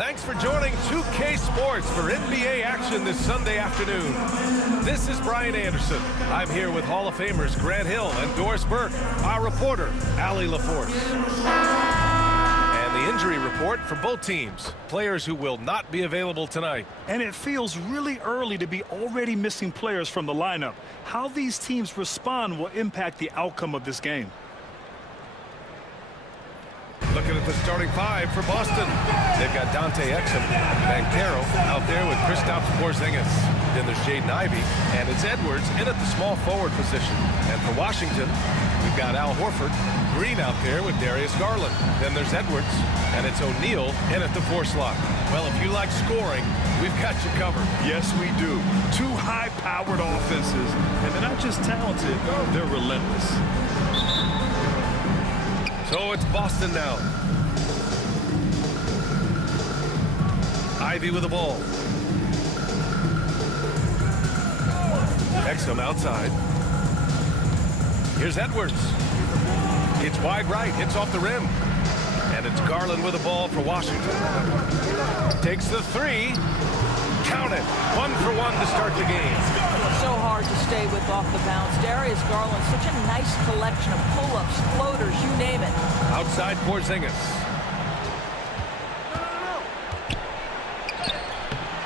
Thanks for joining 2K Sports for NBA action this Sunday afternoon. This is Brian Anderson. I'm here with Hall of Famers Grant Hill and Doris Burke, our reporter, Allie LaForce. And the injury report for both teams, players who will not be available tonight. And it feels really early to be already missing players from the lineup. How these teams respond will impact the outcome of this game. Looking at the starting five for Boston. They've got Dante Exum, Banchero out there with Kristaps Porzingis. Then there's Jaden Ivey, and it's Edwards in at the small forward position. And for Washington, we've got Al Horford, Green out there with Darius Garland. Then there's Edwards, and it's O'Neal in at the 4 slot. Well, if you like scoring, we've got you covered. Yes, we do. Two high-powered offenses, and they're not just talented, they're relentless. So it's Boston now. Ivy with the ball. Exum outside. Here's Edwards. It's wide right, hits off the rim. And it's Garland with the ball for Washington. Takes the 3. Count it. 1 for 1 to start the game. So hard to stay with off the bounce. Darius Garland, such a nice collection of pull-ups, floaters, you name it. Outside Porzingis.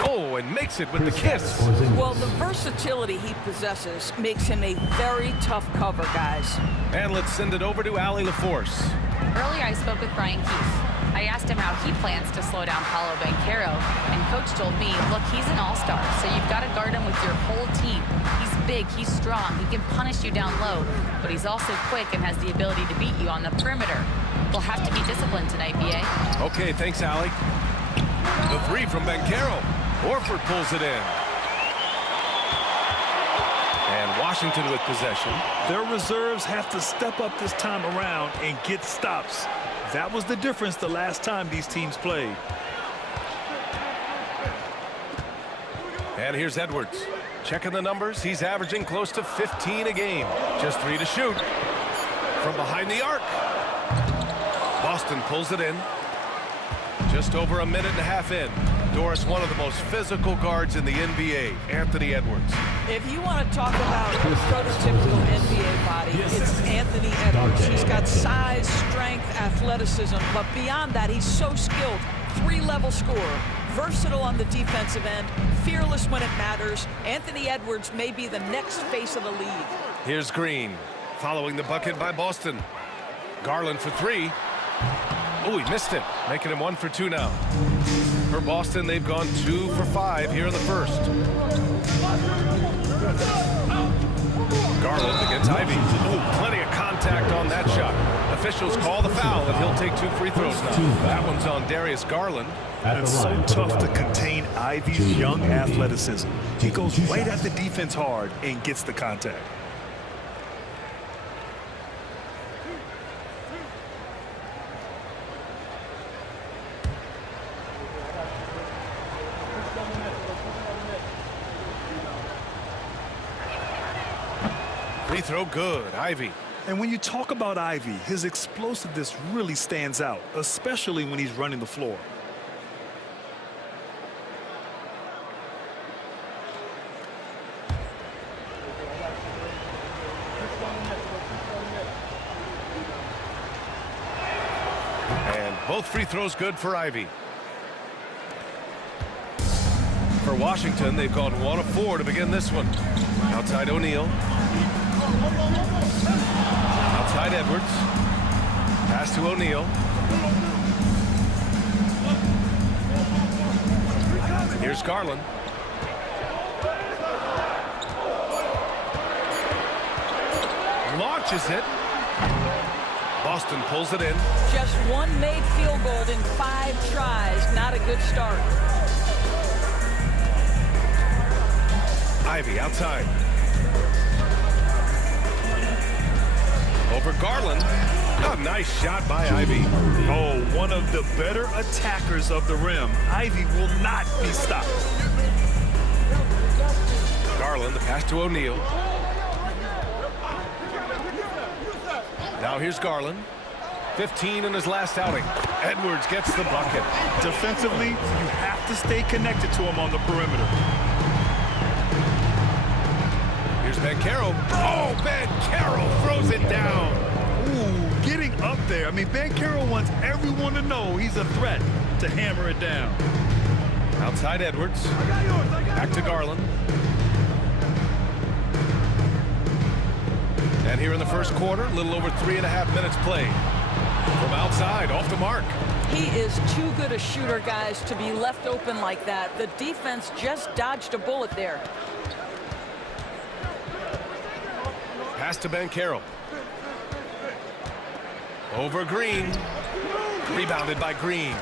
Oh, and makes it with the kiss. Well, the versatility he possesses makes him a very tough cover, guys. And let's send it over to Allie LaForce. Earlier, I spoke with Brian Keefe. I asked him how he plans to slow down Paolo Banchero, and Coach told me, look, he's an all-star, so you've got to guard him with your whole team. He's big, he's strong, he can punish you down low, but he's also quick and has the ability to beat you on the perimeter. We'll have to be disciplined tonight, B.A. Okay, thanks, Allie. The 3 from Banchero. Horford pulls it in. And Washington with possession. Their reserves have to step up this time around and get stops. That was the difference the last time these teams played. And here's Edwards. Checking the numbers, he's averaging close to 15 a game. Just 3 to shoot. From behind the arc. Boston pulls it in. Just over a minute and a half in. Doris, one of the most physical guards in the NBA, Anthony Edwards. If you want to talk about a prototypical NBA body, it's Anthony Edwards. He's got size, strength, athleticism, but beyond that, he's so skilled. 3-level scorer, versatile on the defensive end, fearless when it matters. Anthony Edwards may be the next face of the league. Here's Green, following the bucket by Boston. Garland for 3. Oh, he missed it, making him 1 for 2 now. For Boston, they've gone 2 for 5 here in the first. Garland against Ivy. Oh, plenty of contact on that shot. Officials call the foul, and he'll take 2 free throws now. That one's on Darius Garland. It's so tough to contain Ivy's young athleticism. He goes right at the defense hard and gets the contact. Free throw good, Ivy. And when you talk about Ivy, his explosiveness really stands out, especially when he's running the floor. And both free throws good for Ivy. For Washington, they've gone 1 of 4 to begin this one. Outside O'Neal. Outside Edwards. Pass to O'Neal. Here's Garland. Launches it. Boston pulls it in. Just 1 made field goal in 5 tries. Not a good start. Ivy outside. Over Garland. A nice shot by Ivy. Oh, one of the better attackers of the rim. Ivy will not be stopped. Garland, the pass to O'Neal. Now here's Garland. 15 in his last outing. Edwards gets the bucket. Defensively, you have to stay connected to him on the perimeter. Here's Banchero. Oh, Banchero throws it down. Ooh, getting up there. I mean, Banchero wants everyone to know he's a threat to hammer it down. Outside Edwards. Back to Garland. And here in the first quarter, a little over 3.5 minutes played. From outside, off the mark. He is too good a shooter, guys, to be left open like that. The defense just dodged a bullet there. Pass to Banchero. Over Green. Rebounded by Green.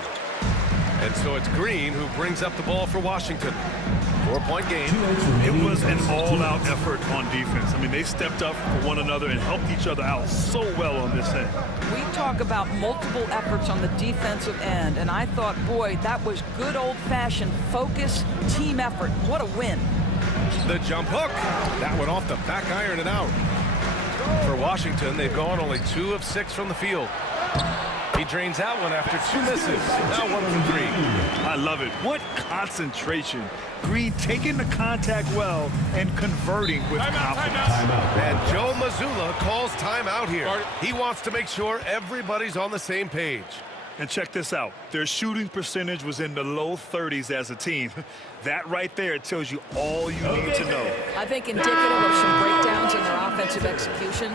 And so it's Green who brings up the ball for Washington. 4-point game. It was an all-out effort on defense. I mean, they stepped up for one another and helped each other out so well on this end. We talk about multiple efforts on the defensive end, and I thought, boy, that was good old-fashioned focus, team effort. What a win. The jump hook. That one off the back iron and out. For Washington, they've gone only 2 of 6 from the field. He drains that one after 2 misses. Now 1 from 3. I love it. What concentration. Green taking the contact well and converting with confidence. And Joe Mazzulla calls timeout here. He wants to make sure everybody's on the same page. And check this out. Their shooting percentage was in the low 30s as a team. That right there tells you all you need to know. I think indicative of some breakdowns in their offensive execution.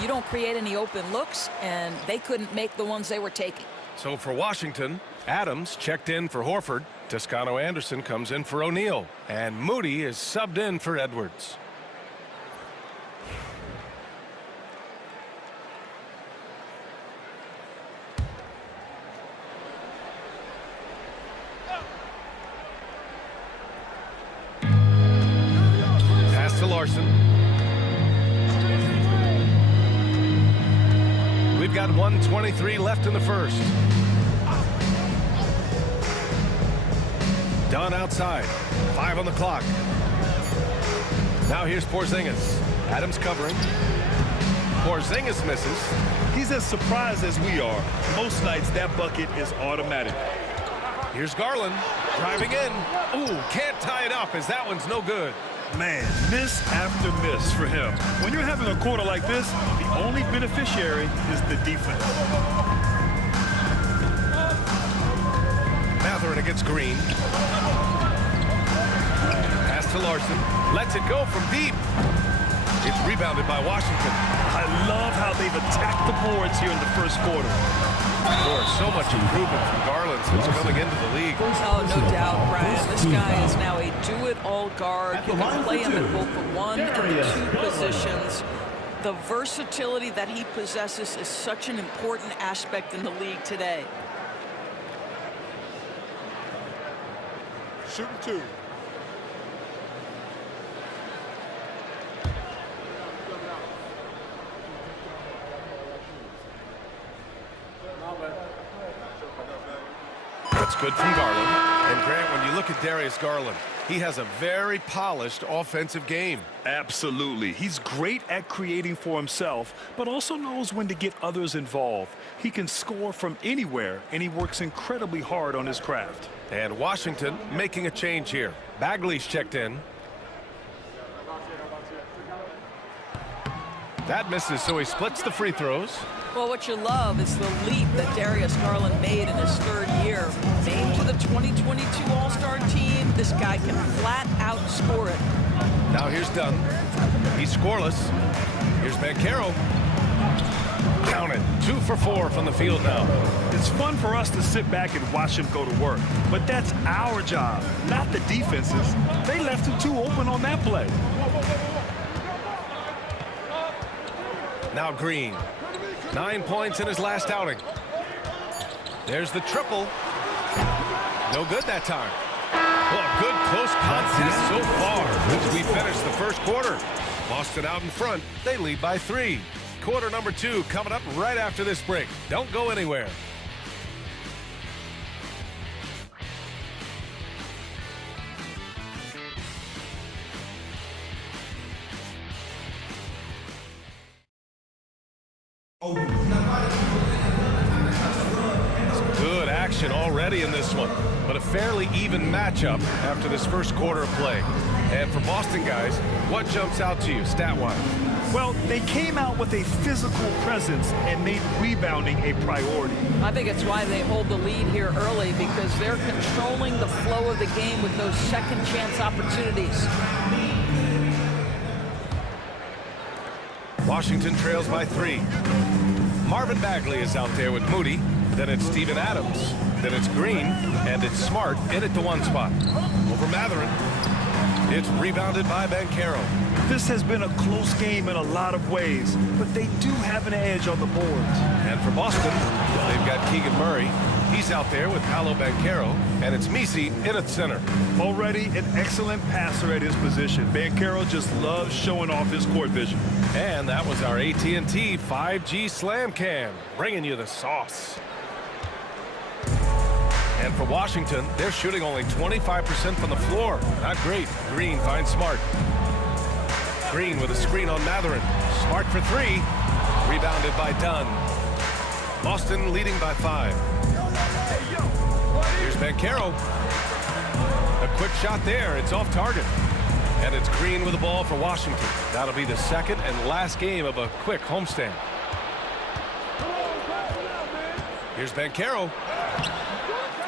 You don't create any open looks, and they couldn't make the ones they were taking. So for Washington, Adams checked in for Horford. Toscano Anderson comes in for O'Neal. And Moody is subbed in for Edwards. Pass to Larson. We've got 1:23 left in the first. Dunn outside. 5 on the clock. Now here's Porzingis. Adams covering. Porzingis misses. He's as surprised as we are. Most nights that bucket is automatic. Here's Garland driving in. Ooh, can't tie it up as that one's no good. Man, miss after miss for him. When you're having a quarter like this, the only beneficiary is the defense. Matherin against Green. Pass to Larson. Lets it go from deep. It's rebounded by Washington. I love how they've attacked the boards here in the first quarter. Boy, so much improvement from Garland since coming into the league. Oh, no doubt, Brian. This guy is now a do-it-all guard. You can play him at both the 1 and the 2 positions. The versatility that he possesses is such an important aspect in the league today. Shooting 2. That's good from Garland. And Grant, when you look at Darius Garland, he has a very polished offensive game. Absolutely. He's great at creating for himself, but also knows when to get others involved. He can score from anywhere, and he works incredibly hard on his craft. And Washington making a change here. Bagley's checked in. That misses, so he splits the free throws. Well, what you love is the leap that Darius Garland made in his 3rd year. Named to the 2022 All-Star team, this guy can flat out score it. Now here's Dunn. He's scoreless. Here's Banchero. Count it. 2 for 4 from the field now. It's fun for us to sit back and watch him go to work, but that's our job, not the defense's. They left him too open on that play. Now Green. 9 points in his last outing. There's the triple. No good that time. Well, a good close contest so far as we finish the first quarter. Boston out in front. They lead by 3. Quarter number 2 coming up right after this break. Don't go anywhere. action already in this one, but a fairly even matchup after this first quarter of play. And for Boston guys, what jumps out to you stat-wise? Well, they came out with a physical presence and made rebounding a priority. I think it's why they hold the lead here early, because they're controlling the flow of the game with those second chance opportunities. Washington trails by 3. Marvin Bagley is out there with Moody. Then it's Steven Adams. Then it's Green. And it's Smart in at the 1 spot. Over Matherin. It's rebounded by Banchero. This has been a close game in a lot of ways, but they do have an edge on the boards. And for Boston, they've got Keegan Murray. He's out there with Paolo Banchero. And it's Misi in at center. Already an excellent passer at his position. Banchero just loves showing off his court vision. And that was our AT&T 5G Slam Cam, bringing you the sauce. And for Washington, they're shooting only 25% from the floor. Not great. Green finds Smart. Green with a screen on Matherin. Smart for 3. Rebounded by Dunn. Boston leading by 5. Here's Banchero. A quick shot there. It's off target. And it's Green with the ball for Washington. That'll be the second and last game of a quick homestand. Here's Banchero.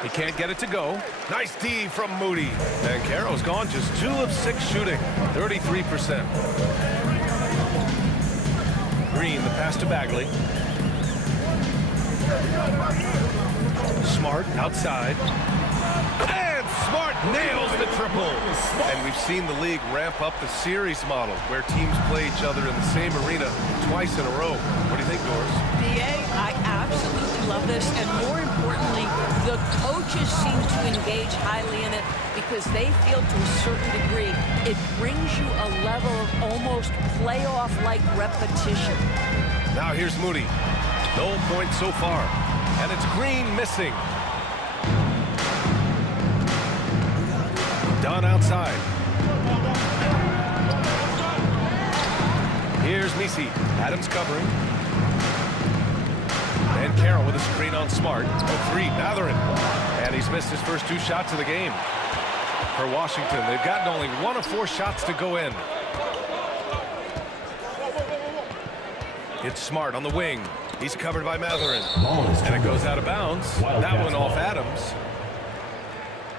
He can't get it to go. Nice D from Moody. Banchero's gone just 2 of 6 shooting, 33%. Green, the pass to Bagley. Smart outside. And Smart nails the triple. And we've seen the league ramp up the series model where teams play each other in the same arena twice in a row. What do you think, Doris? BA, I absolutely love this, and more importantly, the coaches seem to engage highly in it because they feel to a certain degree it brings you a level of almost playoff-like repetition. Now here's Moody. No points so far. And it's Green missing. Dunn outside. Here's Misi. Adams covering. And Carroll with a screen on Smart. A 3, Matherin. And he's missed his first 2 shots of the game. For Washington, they've gotten only 1 of 4 shots to go in. It's Smart on the wing. He's covered by Matherin. And it goes out of bounds. That one off Adams.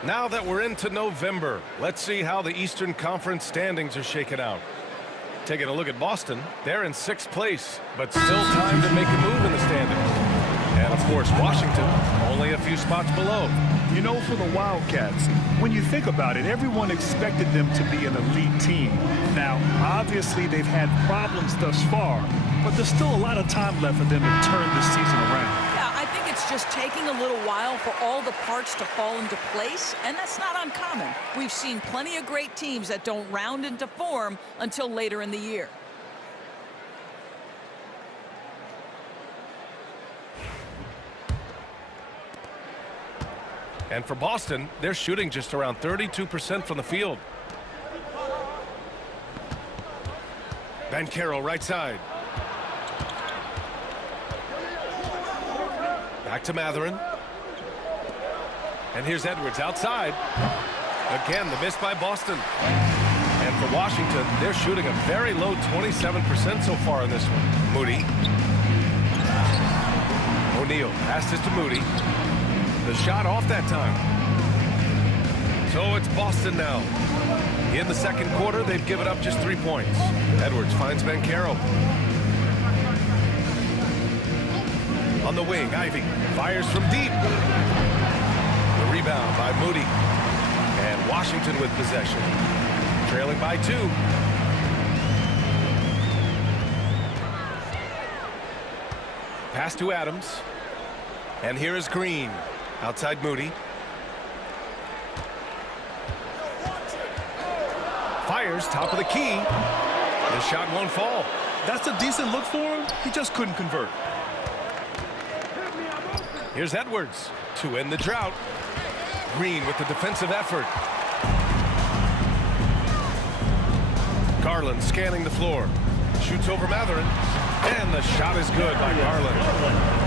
Now that we're into November, let's see how the Eastern Conference standings are shaken out. Taking a look at Boston, they're in 6th place, but still time to make a move in the standings. And of course, Washington, only a few spots below. You know, for the Wildcats, when you think about it, everyone expected them to be an elite team. Now, obviously, they've had problems thus far, but there's still a lot of time left for them to turn this season around. Yeah, I think it's just taking a little while for all the parts to fall into place, and that's not uncommon. We've seen plenty of great teams that don't round into form until later in the year. And for Boston, they're shooting just around 32% from the field. Banchero right side. Back to Matherin. And here's Edwards outside. Again, the miss by Boston. And for Washington, they're shooting a very low 27% so far in this one. Moody. O'Neal passed it to Moody. The shot off that time. So it's Boston now. In the second quarter, they've given up just 3 points. Edwards finds Banchero. On the wing, Ivy fires from deep. The rebound by Moody. And Washington with possession. Trailing by 2. Pass to Adams. And here is Green. Outside Moody. Fires, top of the key. The shot won't fall. That's a decent look for him. He just couldn't convert. Here's Edwards to end the drought. Green with the defensive effort. Garland scanning the floor. Shoots over Matherin. And the shot is good by Garland.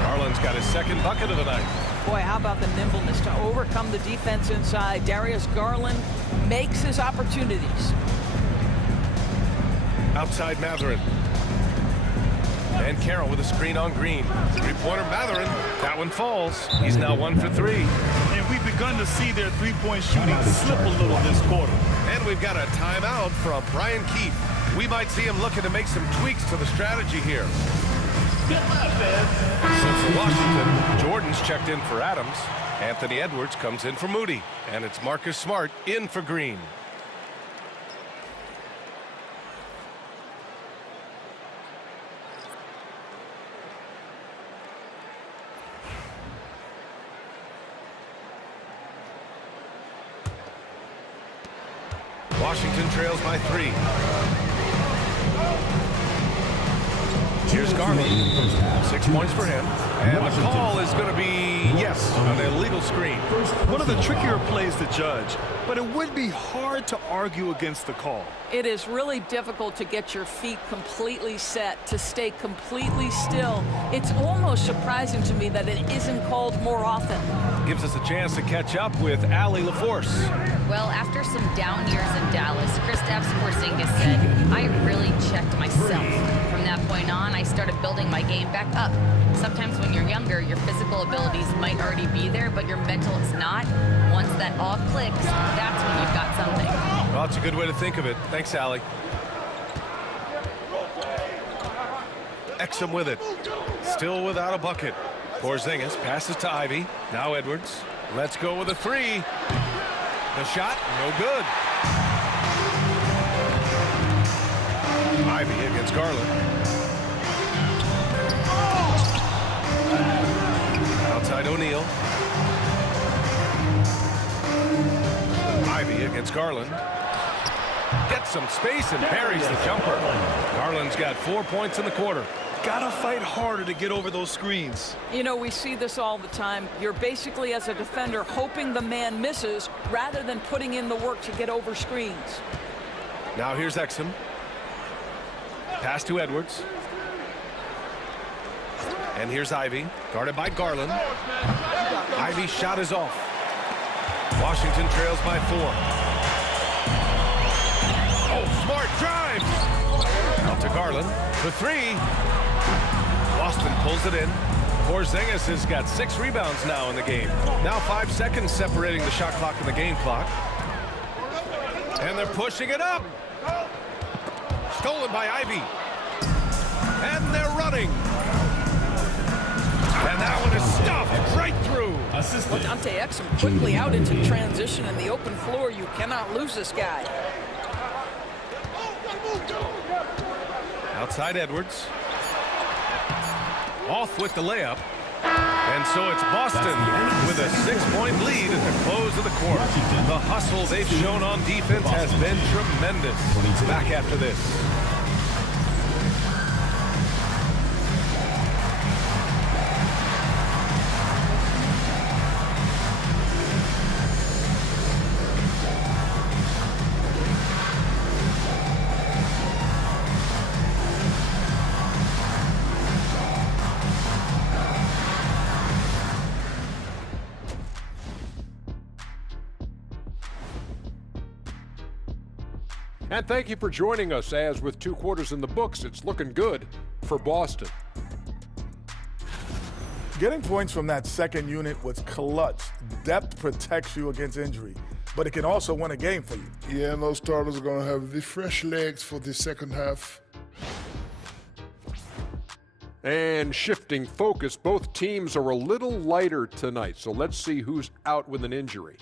Garland's got his second bucket of the night. Boy, how about the nimbleness to overcome the defense inside. Darius Garland makes his opportunities. Outside Mathurin. And Carroll with a screen on Green. Three-pointer Mathurin. That one falls. He's now 1 for 3. And we've begun to see their three-point shooting slip a little this quarter. And we've got a timeout from Brian Keefe. We might see him looking to make some tweaks to the strategy here. So for Washington, Jordan's checked in for Adams. Anthony Edwards comes in for Moody. And it's Marcus Smart in for Green. Washington trails by 3. Here's Garland. 6 points for him. And the call is going to be, yes, an illegal screen. One of the trickier plays to judge, but it would be hard to argue against the call. It is really difficult to get your feet completely set, to stay completely still. It's almost surprising to me that it isn't called more often. Gives us a chance to catch up with Allie LaForce. Well, after some down years in Dallas, Kristaps Porzingis said, I really checked myself. From that point on, I started building my game back up. Sometimes when you're younger, your physical abilities might already be there, but your mental is not. Once that all clicks, that's when you've got something. Well, it's a good way to think of it. Thanks, Allie. Exum with it. Still without a bucket. Porzingis passes to Ivy. Now Edwards. Let's go with a 3. The shot, no good. Ivy against Garland. Outside O'Neal. Ivy against Garland. Gets some space and buries the jumper. Garland's got 4 points in the quarter. Gotta fight harder to get over those screens. You know, we see this all the time. You're basically, as a defender, hoping the man misses rather than putting in the work to get over screens. Now here's Exum. Pass to Edwards. And here's Ivy, guarded by Garland. Ivy's shot is off. Washington trails by 4. Oh, Smart drives. Up to Garland for 3. Boston pulls it in. Porzingis has got 6 rebounds now in the game. Now 5 seconds separating the shot clock and the game clock. And they're pushing it up. Stolen by Ivy. And they're running. And that one is stuffed right through. Well, Dante Exum quickly out into transition in the open floor. You cannot lose this guy. Outside Edwards. Off with the layup. And so it's Boston with a 6-point lead at the close of the quarter. The hustle they've shown on defense has been tremendous. Back after this. And thank you for joining us, as with 2 quarters in the books, it's looking good for Boston. Getting points from that second unit was clutch. Depth protects you against injury, but it can also win a game for you. Yeah, and those starters are going to have the fresh legs for the second half. And shifting focus, both teams are a little lighter tonight, so let's see who's out with an injury.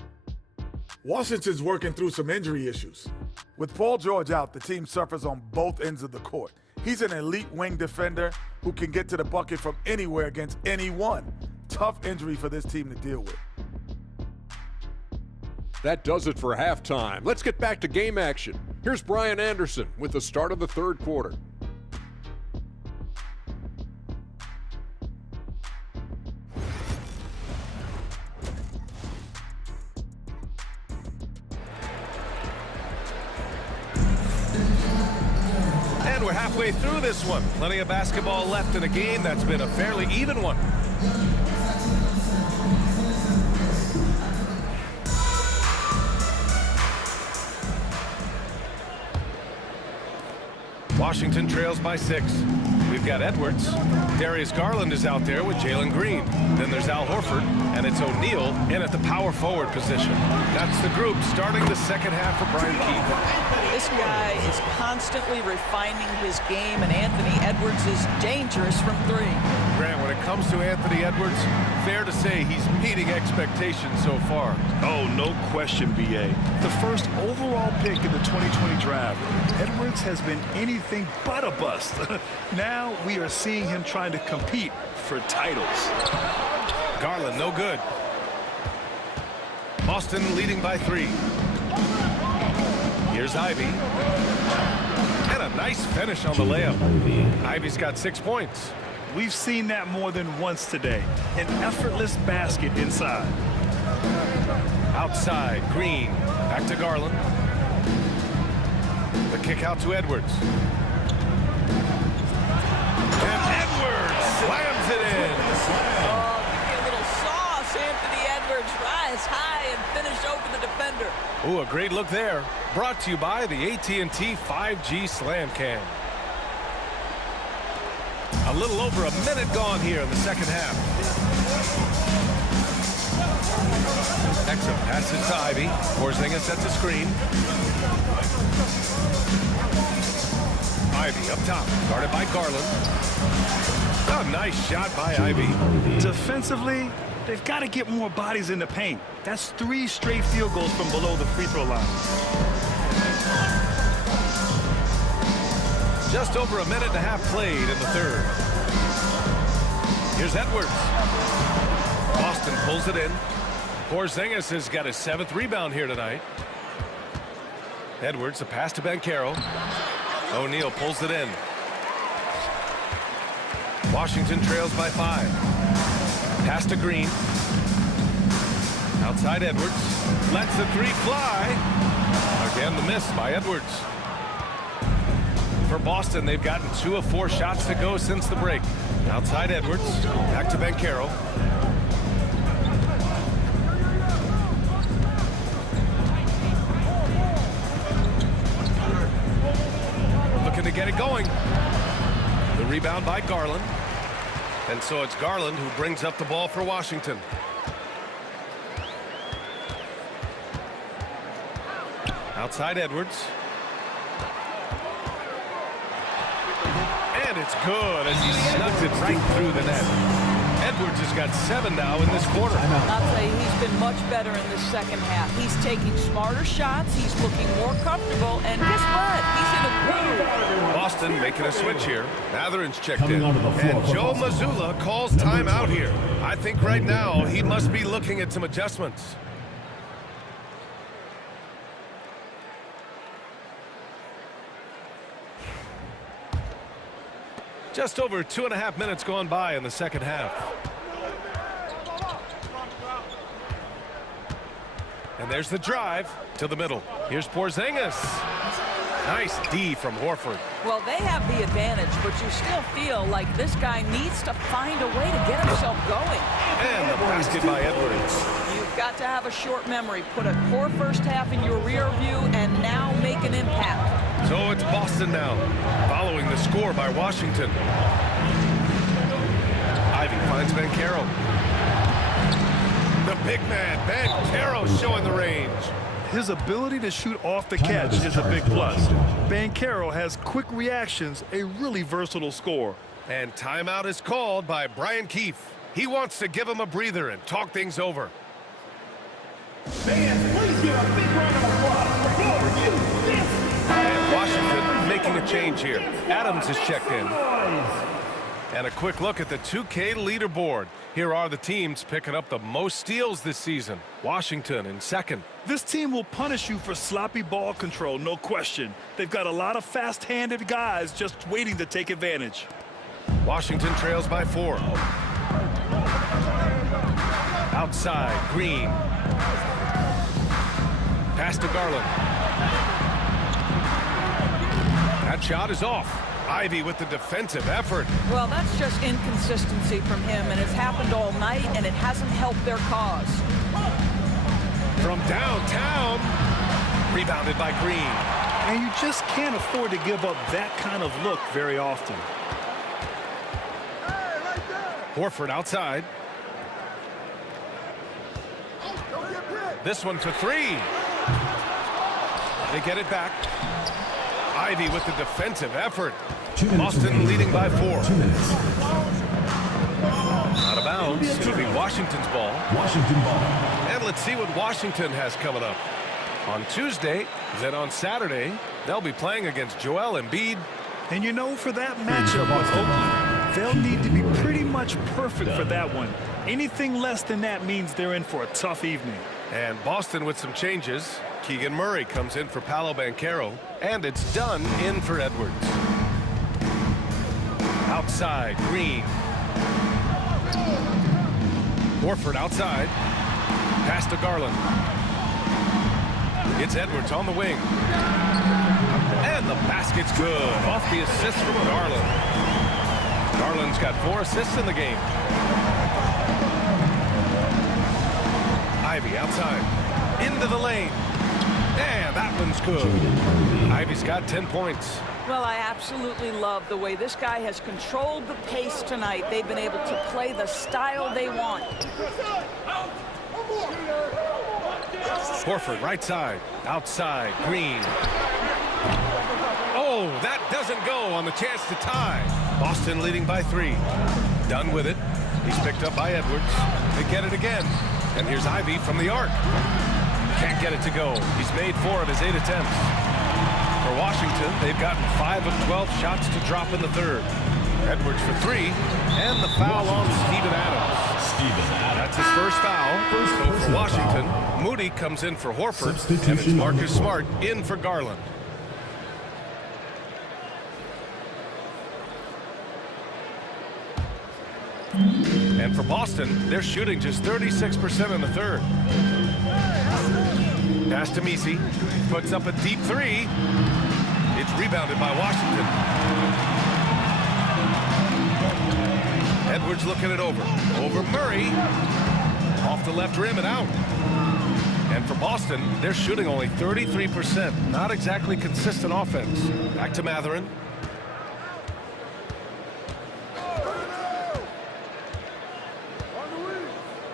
Washington's working through some injury issues. With Paul George out, the team suffers on both ends of the court. He's an elite wing defender who can get to the bucket from anywhere against anyone. Tough injury for this team to deal with. That does it for halftime. Let's get back to game action. Here's Brian Anderson with the start of the 3rd quarter. And we're halfway through this one. Plenty of basketball left in a game that's been a fairly even one. Washington trails by 6. We've got Edwards. Darius Garland is out there with Jalen Green. Then there's Al Horford, and it's O'Neal in at the power forward position. That's the group starting the second half for Brian Keefe. This guy is constantly refining his game, and Anthony Edwards is dangerous from 3. Grant, when it comes to Anthony Edwards, fair to say he's meeting expectations so far. Oh, no question, B.A. The first overall pick in the 2020 draft, Edwards has been anything but a bust. Now we are seeing him trying to compete for titles. Garland, no good. Boston leading by 3. Here's Ivy. And a nice finish on the layup. Ivy's got 6 points. We've seen that more than once today. An effortless basket inside. Outside, Green. Back to Garland. The kick out to Edwards. And Edwards slams it in. Oh, give me a little sauce. Anthony Edwards rise high and finish over the defender. Ooh, a great look there. Brought to you by the AT&T 5G Slam Cam. A little over a minute gone here in the second half. Exum passes to Ivy. Porzingis sets a screen. Ivy up top, guarded by Garland. Oh, nice shot by Ivy. Defensively, they've got to get more bodies in the paint. That's 3 straight field goals from below the free throw line. Just over a minute and a half played in the third. Here's Edwards. Boston pulls it in. Porzingis has got his 7th rebound here tonight. Edwards, a pass to Banchero. O'Neal pulls it in. Washington trails by 5. Pass to Green. Outside Edwards. Lets the 3 fly. Again, the miss by Edwards. For Boston, they've gotten 2 of 4 shots to go since the break. Outside Edwards. Back to Banchero. Looking to get it going. The rebound by Garland. And so it's Garland who brings up the ball for Washington. Outside Edwards. And it's good as he snugs it right through the net. Edwards has got 7 now in this quarter. I'll tell you, he's been much better in the second half. He's taking smarter shots. He's looking more comfortable. And guess what? He's in a groove. Boston making a switch here. Mathurin's checked in. And Joe Mazzulla calls timeout here. I think right now he must be looking at some adjustments. Just over 2.5 minutes gone by in the second half. And there's the drive to the middle. Here's Porzingis. Nice D from Horford. Well, they have the advantage, but you still feel like this guy needs to find a way to get himself going. And the basket by Edwards. You've got to have a short memory. Put a poor first half in your rear view and now make an impact. So it's Boston now, following the score by Washington. Ivy finds Banchero. The big man, Banchero, showing the range. His ability to shoot off the catch is a big plus. Banchero has quick reactions, a really versatile scorer. And timeout is called by Brian Keefe. He wants to give him a breather and talk things over. Fans, please give a big round of applause for your review. And Washington making a change here. Adams is checked in. And a quick look at the 2K leaderboard. Here are the teams picking up the most steals this season. Washington in second. This team will punish you for sloppy ball control, no question. They've got a lot of fast-handed guys just waiting to take advantage. Washington trails by 4. Outside, Green. Pass to Garland. That shot is off. Ivy with the defensive effort. Well, that's just inconsistency from him, and it's happened all night, and it hasn't helped their cause. From downtown, Rebounded by Green. And you just can't afford to give up that kind of look very often. Horford outside. This one for three. They get it back. Ivy with the defensive effort. Boston leading by 4. Out of bounds. It'll be Washington's ball. And let's see what Washington has coming up. On Tuesday, then on Saturday, they'll be playing against Joel Embiid. And you know, for that matchup with Oakland, they'll need to be pretty much perfect for that one. Anything less than that means they're in for a tough evening. And Boston with some changes. Keegan Murray comes in for Paolo Banchero, and it's Dunn in for Edwards. Outside, Green. Horford outside. Pass to Garland. It's Edwards on the wing. And the basket's good. Off the assist from Garland. Garland's got 4 assists in the game. Ivy outside. Into the lane. And that one's good. Ivy's got 10 points. Well, I absolutely love the way this guy has controlled the pace tonight. They've been able to play the style they want. Horford right side. Outside. Green. Oh, that doesn't go on the chance to tie. Boston leading by 3. Done with it. He's picked up by Edwards. They get it again. And here's Ivy from the arc. Can't get it to go. He's made 4 of his 8 attempts. For Washington, they've gotten 5 of 12 shots to drop in the third. Edwards for 3, and the foul on Steven Adams. That's his first foul. So for Washington, Moody comes in for Horford, and it's Marcus Smart in for Garland. And for Boston, they're shooting just 36% in the third. Pass to Messi. Puts up a deep 3. It's rebounded by Washington. Edwards looking it over. Over Murray. Off the left rim and out. And for Boston, they're shooting only 33%. Not exactly consistent offense. Back to Mathurin.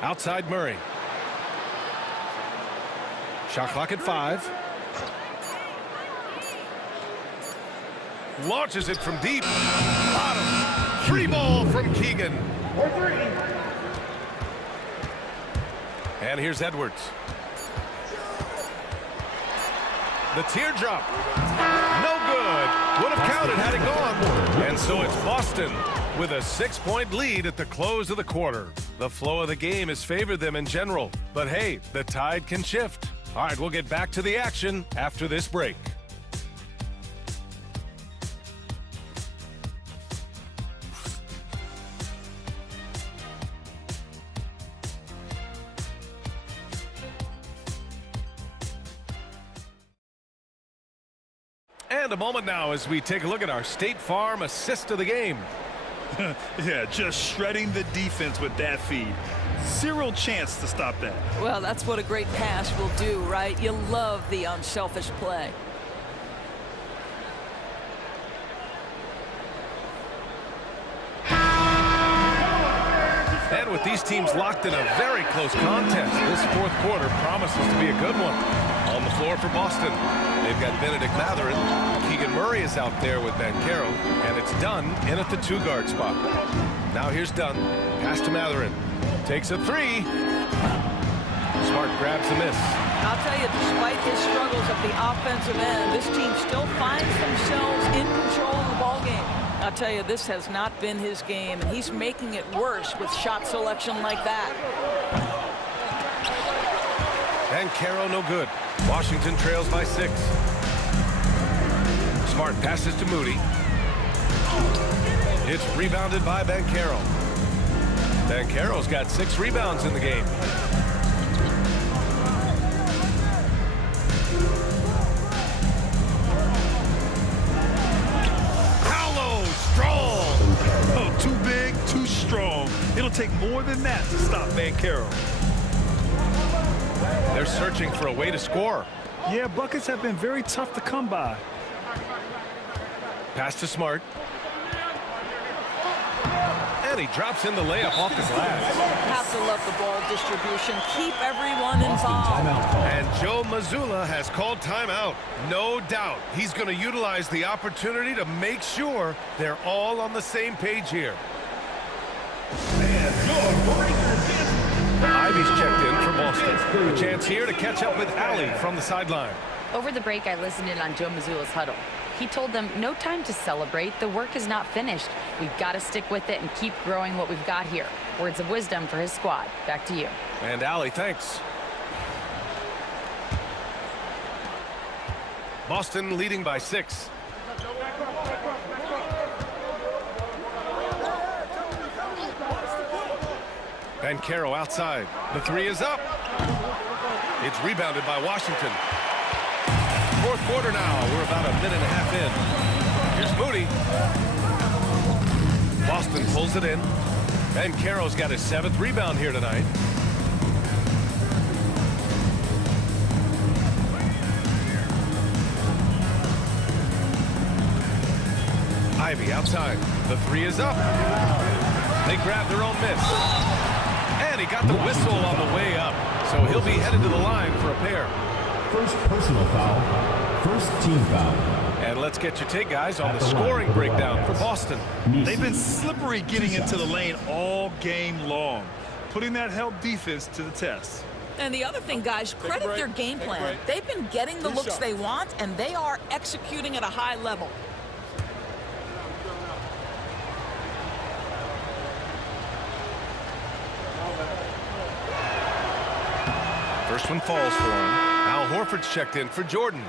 Outside Murray. Shot clock at 5. Launches it from deep. Bottom. Free ball from Keegan. And here's Edwards. The teardrop. No good. Would have counted had it gone. And so it's Boston with a 6-point lead at the close of the quarter. The flow of the game has favored them in general. But hey, the tide can shift. All right, we'll get back to the action after this break. And a moment now as we take a look at our State Farm assist of the game. Yeah, just shredding the defense with that feed. Zero chance to stop that. Well, that's what a great pass will do, right? You love the unselfish play. And with these teams locked in a very close contest, this fourth quarter promises to be a good one. On the floor for Boston, they've got Benedict Mathurin. Keegan Murray is out there with Banchero, and it's Dunn in at the 2-guard spot. Now here's Dunn. Pass to Mathurin. Takes a 3. Smart grabs the miss. I'll tell you, despite his struggles at the offensive end, this team still finds themselves in control of the ball game. I'll tell you, this has not been his game, and he's making it worse with shot selection like that. Banchero no good. Washington trails by 6. Smart passes to Moody. It's rebounded by Banchero. Banchero's got 6 rebounds in the game. Paolo, strong. Oh, too big, too strong. It'll take more than that to stop Banchero. They're searching for a way to score. Yeah, buckets have been very tough to come by. Pass to Smart. And he drops in the layup off the glass. Have to love the ball distribution. Keep everyone involved. And Joe Mazzulla has called timeout. No doubt he's going to utilize the opportunity to make sure they're all on the same page here. Ivy's checked in for Boston. A chance here to catch up with Allie from the sideline. Over the break, I listened in on Joe Mazzulla's huddle. He told them, no time to celebrate. The work is not finished. We've got to stick with it and keep growing what we've got here. Words of wisdom for his squad. Back to you. And Allie, thanks. Boston leading by 6. Banchero outside. The 3 is up. It's rebounded by Washington. Fourth quarter now. We're about a minute and a half in. Here's Moody. Boston pulls it in. Banchero's got his 7th rebound here tonight. Ivy outside. The 3 is up. They grab their own miss. And he got the whistle on the way up. So he'll be headed to the line for a pair. First personal foul. First team foul. And let's get your take, guys, on the scoring breakdown for Boston. They've been slippery getting into the lane all game long, putting that help defense to the test. And the other thing, guys, credit their game plan. They've been getting the looks they want, and they are executing at a high level. First one falls for him. Al Horford's checked in for Jordan.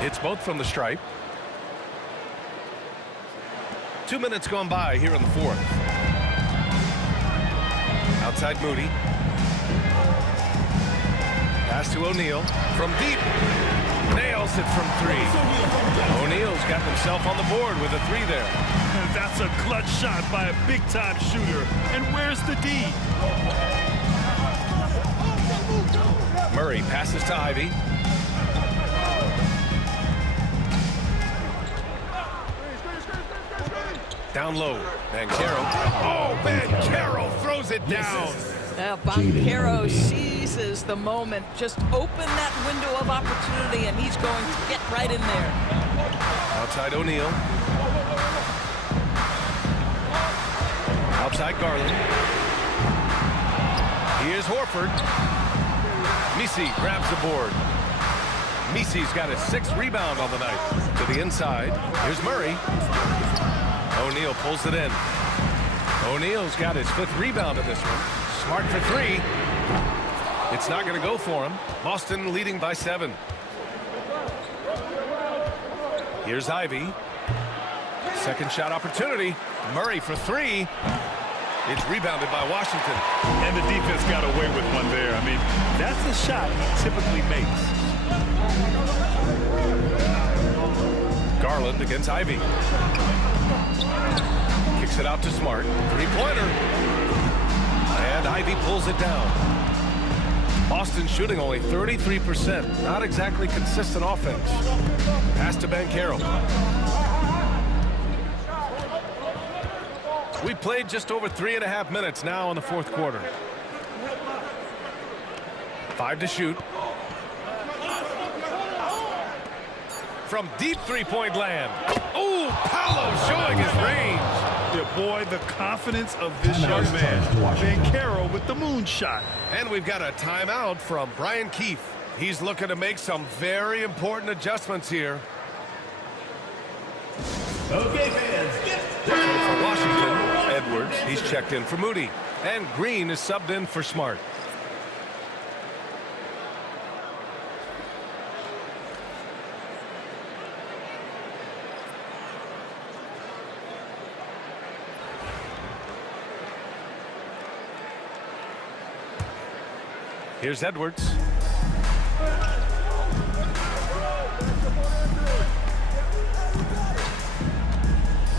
It's both from the stripe. 2 minutes gone by here in the fourth. Outside Moody. Pass to O'Neal from deep. Nails it from 3. O'Neal's got himself on the board with a 3 there. That's a clutch shot by a big-time shooter. And where's the D? Murray passes to Ivy. Down low. Banchero. Oh, Banchero throws it down. Banchero seizes the moment. Just open that window of opportunity, and he's going to get right in there. Outside O'Neal. Outside Garland. Here's Horford. Misi grabs the board. Misi's got his 6th rebound on the night. To the inside. Here's Murray. O'Neal pulls it in. O'Neal's got his 5th rebound in this one. Smart for 3. It's not going to go for him. Boston leading by 7. Here's Ivy. Second shot opportunity. Murray for 3. It's rebounded by Washington. And the defense got away with one there. I mean, that's the shot he typically makes. Garland against Ivy. Kicks it out to Smart. 3-pointer. And Ivy pulls it down. Boston shooting only 33%. Not exactly consistent offense. Pass to Banchero. We played just over 3.5 minutes now in the fourth quarter. 5 to shoot. From deep 3-point land. Oh, Paolo showing his range. Yeah, boy, the confidence of this young man. Banchero with the moonshot. And we've got a timeout from Brian Keefe. He's looking to make some very important adjustments here. Okay, fans. For Washington, Edwards, he's checked in for Moody. And Green is subbed in for Smart. Here's Edwards.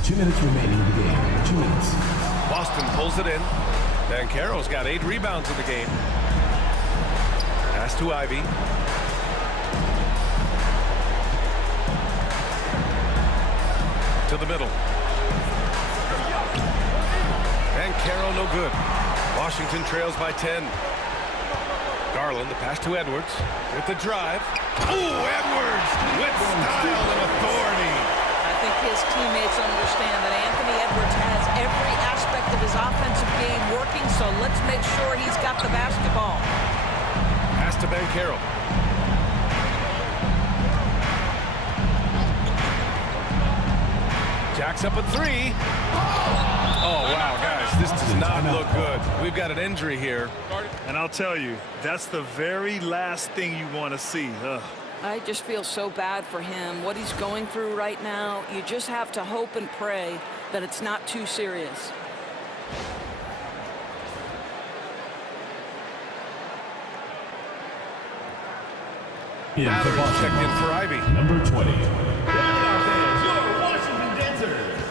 2 minutes remaining in the game. 2 minutes. Boston pulls it in. Banchero's got 8 rebounds in the game. Pass to Ivy. To the middle. Banchero no good. Washington trails by 10. Garland, the pass to Edwards with the drive. Ooh, Edwards with style and authority. I think his teammates understand that Anthony Edwards has every aspect of his offensive game working, so let's make sure he's got the basketball. Pass to Banchero. Jacks up a 3. Oh, wow, guys, this does not look good. We've got an injury here. And I'll tell you, that's the very last thing you want to see. I just feel so bad for him. What he's going through right now, you just have to hope and pray that it's not too serious. Matherin checked in for Ivy. Number 20. Your Washington dancers.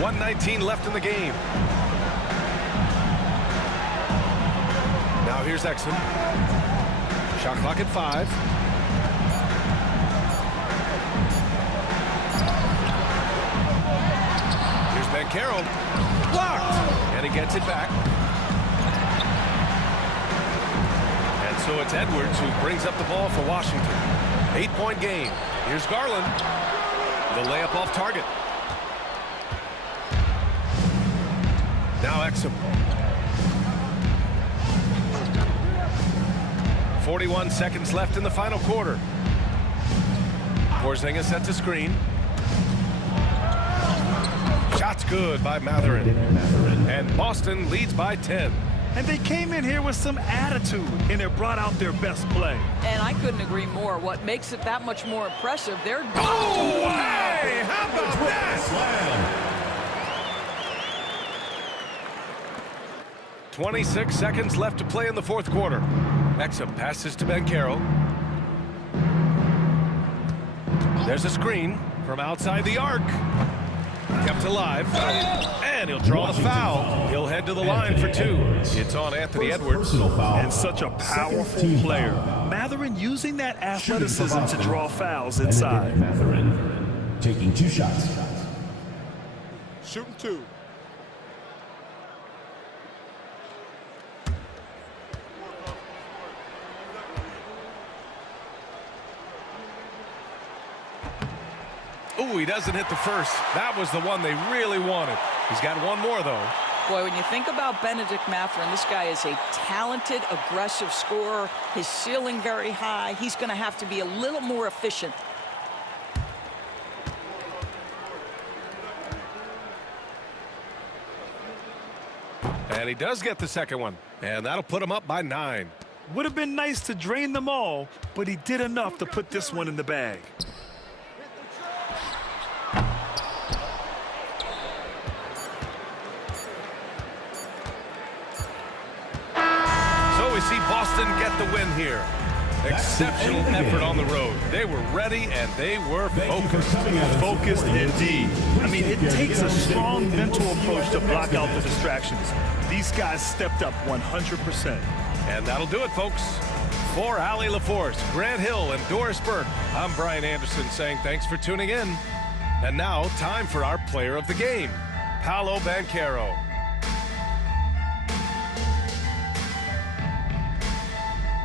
.119 left in the game. Now here's Exum. Shot clock at 5. Here's Banchero. Blocked. And he gets it back. And so it's Edwards who brings up the ball for Washington. 8-point game. Here's Garland. The layup off target. Now Exum. 41 seconds left in the final quarter. Porzingis sets a screen. Shot's good by Matherin. And Boston leads by 10. And they came in here with some attitude, and it brought out their best play. And I couldn't agree more. What makes it that much more impressive, they're... Oh, hey! How about that? 26 seconds left to play in the fourth quarter. Exum passes to Banchero. There's a screen from outside the arc. Kept alive. And he'll draw the foul. He'll head to the line for 2. It's on Anthony Edwards. And such a powerful player. Matherin using that athleticism to draw fouls inside. Matherin taking 2 shots. Shooting 2. Ooh, he doesn't hit the first. That was the one they really wanted. He's got one more, though. Boy, when you think about Benedict Matherin, this guy is a talented, aggressive scorer. His ceiling very high. He's going to have to be a little more efficient. And he does get the second one. And that'll put him up by 9. Would have been nice to drain them all, but he did enough to put this one in the bag. We see Boston get the win here. Exceptional effort on the road. They were ready and they were focused. Focused indeed. I mean, it takes a strong mental approach to block out the distractions. These guys stepped up 100%. And that'll do it, folks. For Allie LaForce, Grant Hill, and Doris Burke, I'm Brian Anderson saying thanks for tuning in. And now, time for our player of the game, Paolo Banchero.